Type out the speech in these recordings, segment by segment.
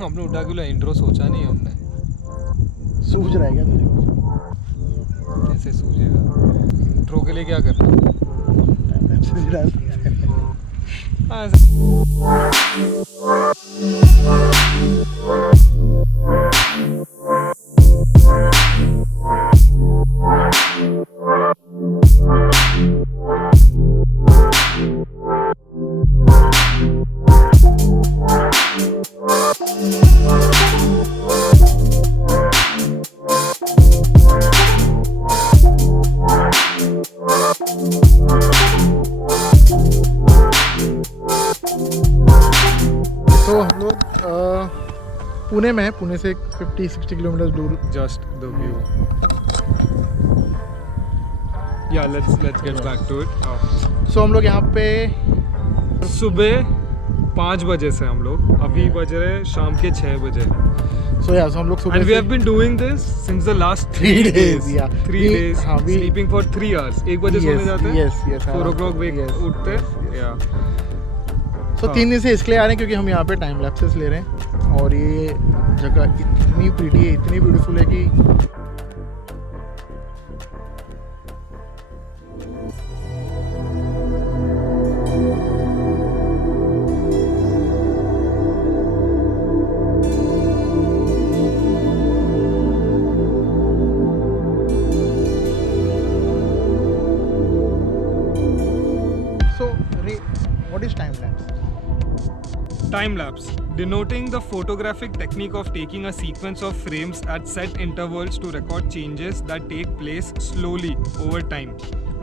हमने उठा के लो इंट्रो सोचा नहीं हमने। सूझ रहा है क्या तुझे? कैसे सूझेगा? इंट्रो के लिए क्या करना? हाँ, तो हम लोग पुणे में है, पुणे से 50-60 किलोमीटर दूर। just the view. Yeah, let's get back to it. सो हम लोग यहाँ पे सुबह 5 बजे से हम लोग अभी बज रहे शाम के 6 बजे सो हम लोग सुबह and we have been doing this since the last 3 days. 3 days sleeping for 3 hours. 1 बजे सोने जाते हैं, 4 o'clock उठते हैं। सो 3 दिन से इसलिए आ रहे हैं क्योंकि हम यहाँ पे टाइम लैप्सेस ले रहे हैं और ये जगह इतनी प्रीटी है, इतनी ब्यूटीफुल है कि what is time lapse? Time lapse, denoting the photographic technique of taking a sequence of frames at set intervals to record changes that take place slowly over time.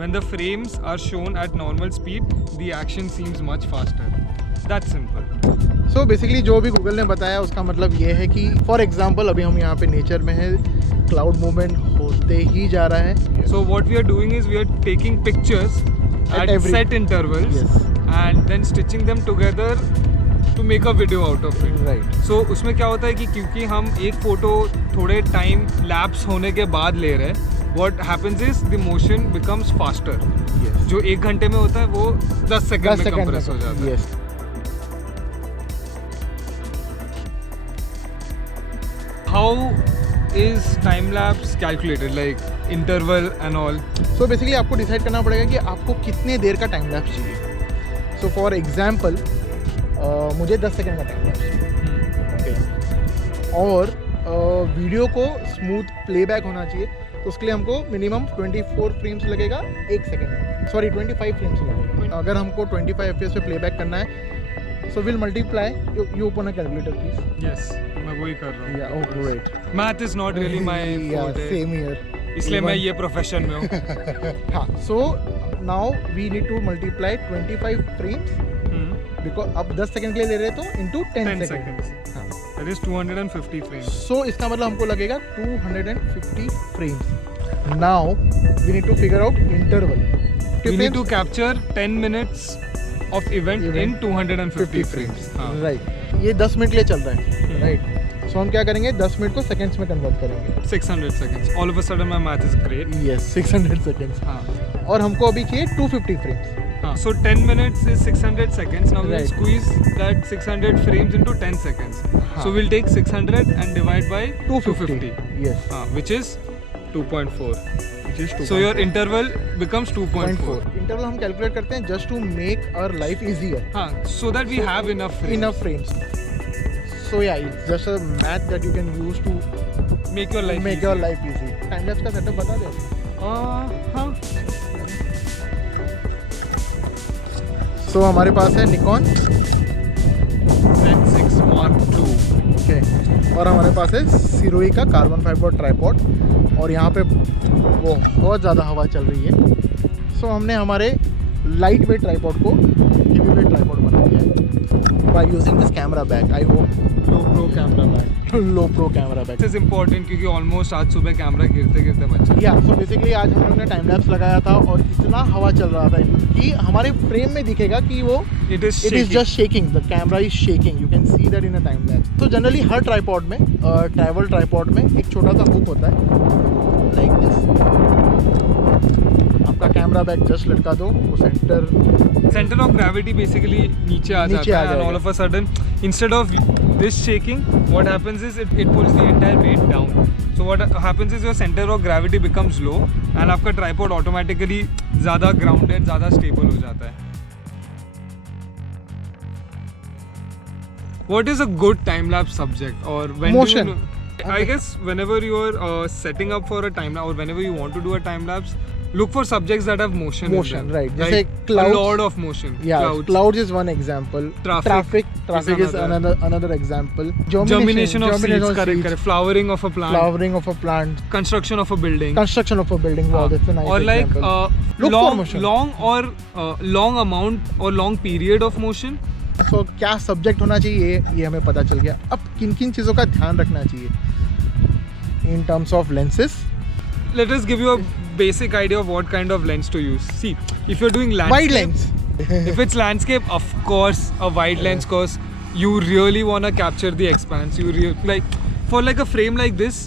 When the frames are shown at normal speed, the action seems much faster. That's simple. So basically जो भी Google ने बताया उसका मतलब ये है कि for example अभी हम यहाँ पे नेचर में है, क्लाउड मूवमेंट होते ही जा रहा है। So what we are doing is we are taking pictures at set intervals and then stitching them together to make a video out of it. Right. So उसमें क्या होता है कि क्योंकि हम एक फोटो थोड़े टाइम लैप्स होने के बाद ले रहे हैं, what happens is the motion becomes faster. Yes. जो 1 घंटे में होता है वो 10 सेकंड में कंप्रेस हो जाता है. Yes. How is time lapse calculated, like interval and all? So basically आपको डिसाइड करना पड़ेगा कि आपको कितने देर का टाइम लैप्स चाहिए. So for example मुझे 10 सेकंड का टाइम लैप्स चाहिए. Okay. और वीडियो को स्मूथ प्लेबैक होना चाहिए तो उसके लिए हमको मिनिमम 24 फ्रेम्स लगेगा 1 सेकंड में. सॉरी 25 फ्रेम्स लगेगा. अगर हमको 25 FPS पे प्लेबैक करना है so we'll multiply. You open a calculator please. Yes, मैं वही कर रहा हूँ. Yeah, oh great. Math is not really my forte. Same here. इसलिए मैं ये प्रोफेशन में हूँ. हाँ, so now we need to multiply 25 frames because अब 10 सेकंड के लिए ले रहे हैं तो into 10 seconds. हाँ. That is 250 frames. So इसका मतलब हमको लगेगा 250 frames. Now we need to figure out interval. We need to capture 10 minutes of event in 250 frames. हाँ. Right. ये 10 मिनट के लिए चल रहा है. Right. So हम क्या करेंगे 10 मिनट को सेकंड्स में कन्वर्ट करेंगे. 600 seconds. All of a sudden my math is great. Yes, 600 seconds. हाँ. और हमको अभी चाहिए 250 frames. हाँ. So 10 minutes is 600 seconds. Now we'll Right. squeeze that 600 frames into 10 seconds. हाँ. So we'll take 600 and divide by 250. Yes. Which is 2.4. Which is 2.4. So your interval becomes 2.4. Interval हम calculate करते हैं just to make our life easier. हाँ. So that we have enough frames. Enough frames. So yeah, it's just a math that you can use to Make your life make easy. your life easy. Time lapse का setup बता दे. हाँ. So हमारे पास है Nikon Z6 Mark II. okay. और हमारे पास है सिरोही का carbon fibre tripod और यहाँ पे बहुत ज़्यादा हवा चल रही है. So हमने हमारे लाइट वेट ट्राइपॉड को हेवी वेट ट्राइपॉड बना दिया है by using this camera bag. I hope Low pro camera bag. low pro camera bag. This is important क्योंकि ऑलमोस्ट आज सुबह कैमरा गिरते गिरते बचा. या सो बेसिकली आज हम लोग ने टाइम लैप्स लगाया था और इतना हवा चल रहा था कि हमारे फ्रेम में दिखेगा कि वो It is it is just shaking. The camera is shaking. You can see that in a time lapse. तो जनरली हर ट्राइपॉड में ट्रैवल ट्राइपॉड में एक छोटा सा हुक होता है लाइक दिस. आपका कैमरा बैक जस्ट लटका दो, वो center of gravity basically नीचे आ जाता है, and all of a sudden instead of this shaking, what happens is it pulls the entire weight down. So what happens is your center of gravity becomes low and आपका tripod automatically ज़्यादा grounded, ज़्यादा stable हो जाता है. What is a good time lapse subject, or when Motion. do you, I guess whenever you are setting up for a time lapse or whenever you want to do a time lapse, look for subjects that have motion. Motion, in them. right. Just Like like clouds. a lot of motion. Yeah, clouds is one example. Traffic is another example. Germination of seeds, of correct, seeds. correct. Flowering of a plant. Flowering of a plant. Construction of a building. Wow, that's a nice or like example. Look for motion. long amount or long period of motion. So क्या subject होना चाहिए ये हमें पता चल गया. अब किन किन चीज़ों का ध्यान रखना चाहिए in terms of lenses. Let us give you a basic idea of what kind of lens to use. See, if you're doing landscape, Wide lens. if it's landscape, of course a wide lens, cause you really wanna capture the expanse. Like for like a frame like this,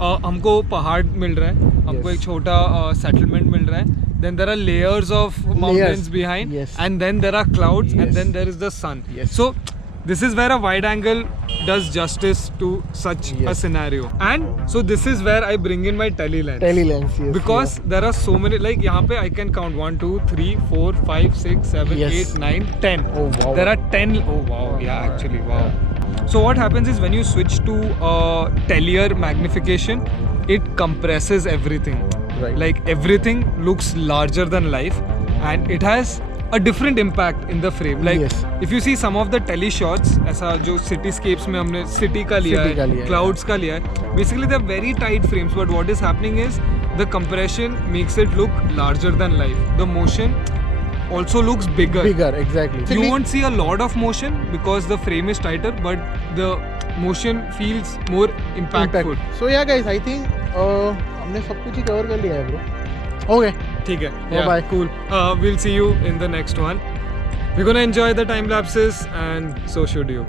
हमको पहाड़ मिल रहा है, हमको Yes. एक छोटा settlement मिल रहा है. Then there are layers of mountains behind, Yes. and then there are clouds, and Yes. then there is the sun. Yes. So this is where a wide angle does justice to such a Yes. scenario. And so this is where I bring in my tele lens. Tele lens, yes. Because there are so many, like यहाँ पे I can count 1, 2, 3, 4, 5, 6, 7, Yes. 8, 9, 10. Oh, wow. There are 10. Oh wow, yeah, actually, wow. So what happens is when you switch to telier magnification, it compresses everything. Right. Like everything looks larger than life, and it has a different impact in the frame. Like Yes. if you see some of the tele shots, ऐसा जो cityscapes में हमने city का लिया City का लिया है, है. clouds का लिया है, basically they're very tight frames, but what is happening is the compression makes it look larger than life. The motion also looks bigger. Bigger, exactly. You won't see a lot of motion because the frame is tighter, but the motion feels more impactful. So yeah guys, I think हमने सब कुछ ही cover कर लिया है bro. Okay. ठीक है. Bye. Cool. We'll see you in the next one. We're gonna enjoy the time lapses, and so should you.